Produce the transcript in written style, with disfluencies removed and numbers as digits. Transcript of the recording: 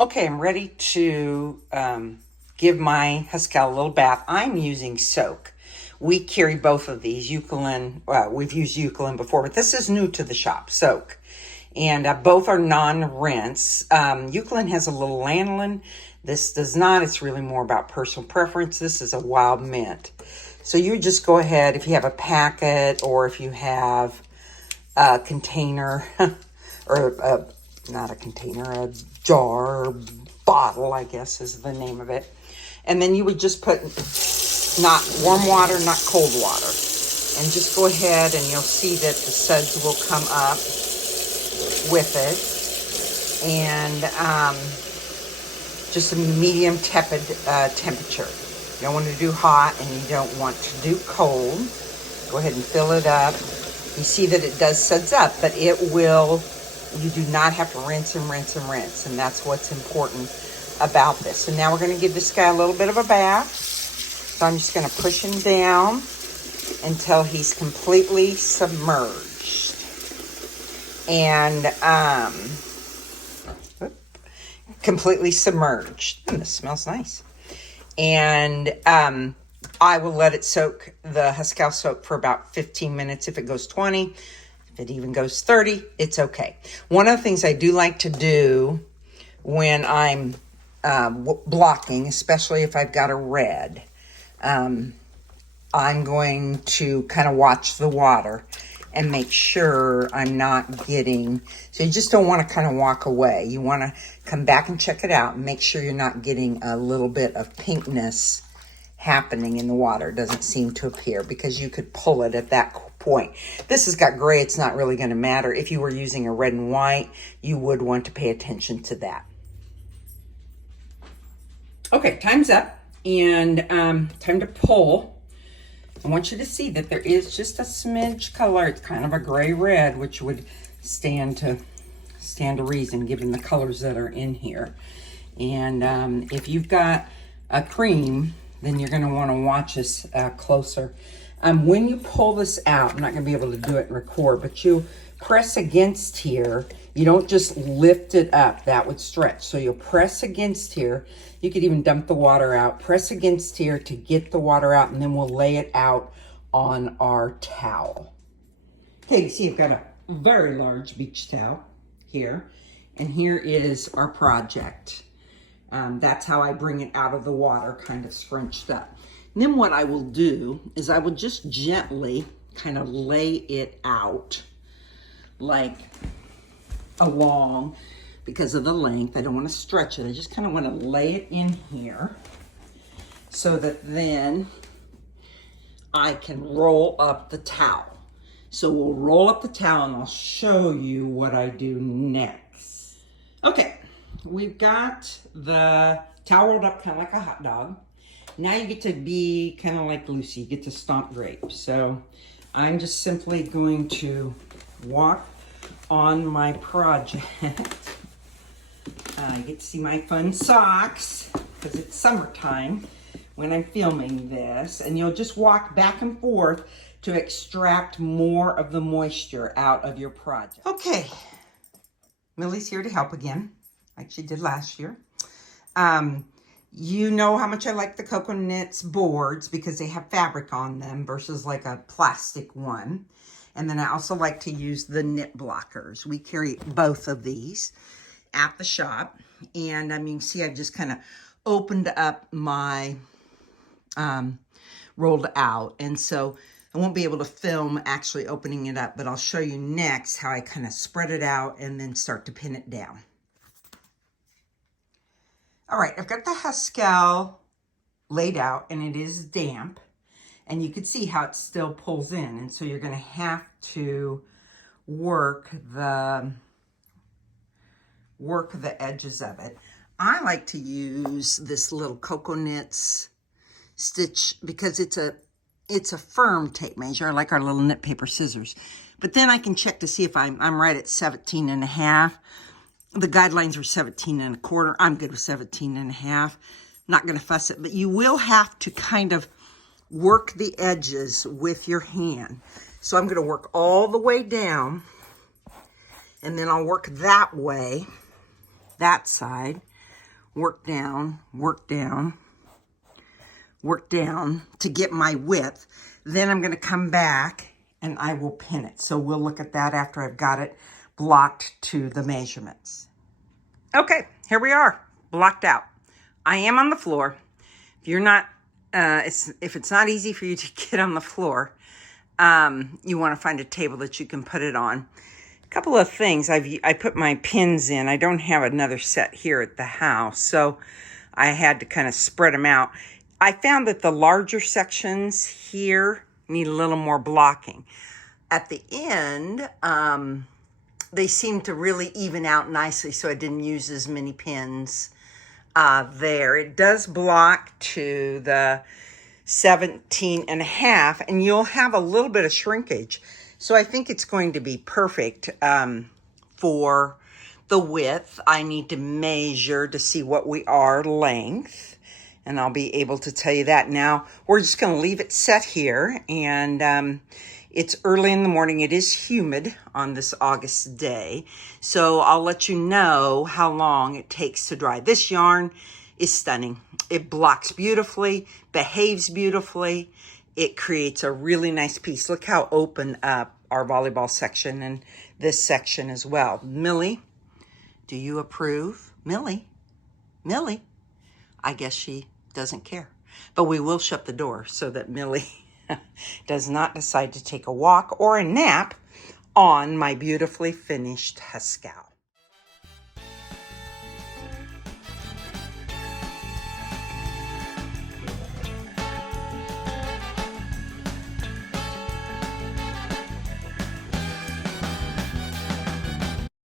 Okay, I'm ready to give my HusKAL a little bath. I'm using soak. We carry both of these. Eucalyptus, well, we've used Eucalyptus before, but this is new to the shop, soak. And both are non-rinse. Eucalyptus has a little lanolin. This does not. It's really more about personal preference. This is a wild mint. So you would just go ahead, if you have a packet or if you have a container, or not a container, a jar or bottle, I guess is the name of it. And then you would just put not warm water, not cold water. And just go ahead and you'll see that the suds will come up with it. And just a medium tepid temperature. You don't want to do hot and you don't want to do cold. Go ahead and fill it up. You see that it does suds up, but it will, you do not have to rinse and rinse and rinse. And that's what's important about this. So now we're going to give this guy a little bit of a bath. So I'm just going to push him down until he's completely submerged. And completely submerged. And this smells nice. And I will let it soak, the HusKAL soak, for about 15 minutes. If it goes 20, if it even goes 30, it's okay. One of the things I do like to do when I'm blocking, especially if I've got a red, I'm going to kind of watch the water and make sure I'm not getting, so you just don't want to kind of walk away. You want to come back and check it out and make sure you're not getting a little bit of pinkness happening in the water. It doesn't seem to appear because you could pull it at that point. This has got gray. It's not really going to matter. If you were using a red and white, you would want to pay attention to that. Okay, time's up and time to pull. I want you to see that there is just a smidge color. It's kind of a gray-red, which would stand to reason given the colors that are in here. And if you've got a cream, then you're going to want to watch this closer. When you pull this out, I'm not going to be able to do it and record, but you press against here. You don't just lift it up. That would stretch. So you'll press against here. You could even dump the water out. Press against here to get the water out, and then we'll lay it out on our towel. Okay, you see I've got a very large beach towel here, and here is our project. That's how I bring it out of the water, kind of scrunched up. And then what I will do is I will just gently kind of lay it out like along, because of the length. I don't want to stretch it. I just kind of want to lay it in here so that then I can roll up the towel. So we'll roll up the towel and I'll show you what I do next. Okay, we've got the towel rolled up kind of like a hot dog. Now you get to be kind of like Lucy. You get to stomp grapes. So I'm just simply going to walk on my project. You get to see my fun socks because it's summertime when I'm filming this. And you'll just walk back and forth to extract more of the moisture out of your project. Okay, Millie's here to help again, like she did last year. You know how much I like the Cocoa Knits boards because they have fabric on them versus like a plastic one. And then I also like to use the knit blockers. We carry both of these at the shop. And you can see I've just kind of opened up my rolled out. And so I won't be able to film actually opening it up, but I'll show you next how I kind of spread it out and then start to pin it down. All right, I've got the HusKAL laid out and it is damp. And you can see how it still pulls in. And so you're going to have to work the edges of it. I like to use this little Cocoa Knits stitch because it's a firm tape measure. I like our little knit paper scissors. But then I can check to see if I'm right at 17 and a half. The guidelines were 17 and a quarter. I'm good with 17 and a half. Not going to fuss it, but you will have to kind of work the edges with your hand. So I'm going to work all the way down, and then I'll work that way, that side, work down, work down, work down to get my width. Then I'm going to come back and I will pin it. So we'll look at that after I've got it blocked to the measurements. Okay, here we are, blocked out. I am on the floor. If you're not, if it's not easy for you to get on the floor, you want to find a table that you can put it on. A couple of things, I put my pins in. I don't have another set here at the house, so I had to kind of spread them out. I found that the larger sections here need a little more blocking. At the end, they seem to really even out nicely, so I didn't use as many pins there. It does block to the 17.5, and you'll have a little bit of shrinkage. So I think it's going to be perfect for the width. I need to measure to see what we are length, and I'll be able to tell you that. Now, we're just going to leave it set here, and it's early in the morning. It is humid on this August day, so I'll let you know how long it takes to dry. This yarn is stunning. It blocks beautifully, behaves beautifully. It creates a really nice piece. Look how open up our volleyball section and this section as well. Millie, do you approve? Millie, I guess she doesn't care. But we will shut the door so that Millie does not decide to take a walk or a nap on my beautifully finished HusKAL.